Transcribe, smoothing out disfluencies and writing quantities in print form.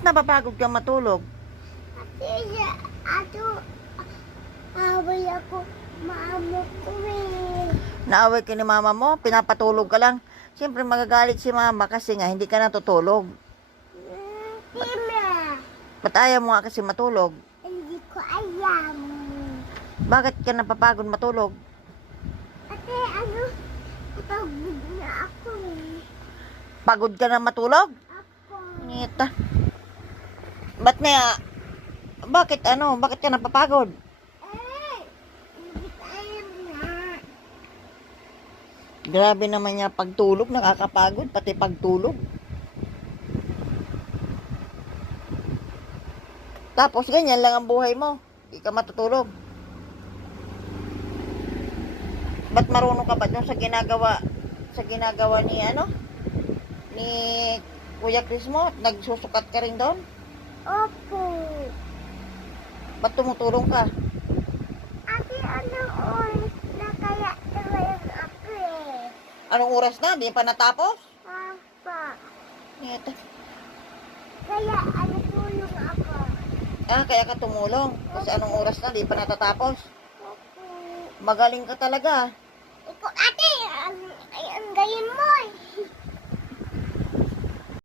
Napapagod ka matulog. Kasi ato, away ako, maamo ko eh. Naaway ka ni mama mo, pinapatulog ka lang. Siyempre magagalit si mama kasi nga hindi ka natutulog. Tima, Ba't ayaw mo nga kasi matulog? hindi ko alam. Bakit ka napapagod matulog? Kasi ano, pagod na ako eh. Pagod ka na matulog? Ako. Ngita. Ba't na, bakit ka napapagod? Hindi ko alam na. Grabe naman niya pagtulog, nakakapagod, pati pagtulog. Tapos ganyan lang ang buhay mo, hindi ka matutulog. Ba't marunong ka ba dun sa ginagawa ni Kuya Chris mo? Nagsusukat ka rin doon? Opo. Ba't tumutulong ka? Ate, ano oras na kaya tumayon ako eh? Anong oras na? Di pa natapos? Papa. Ngita. Kaya ano tulong ako? Kaya ka tumulong. Kasi anong oras na? Di pa natatapos. Opo. Magaling ka talaga. Ikaw ate, ang galing mo eh.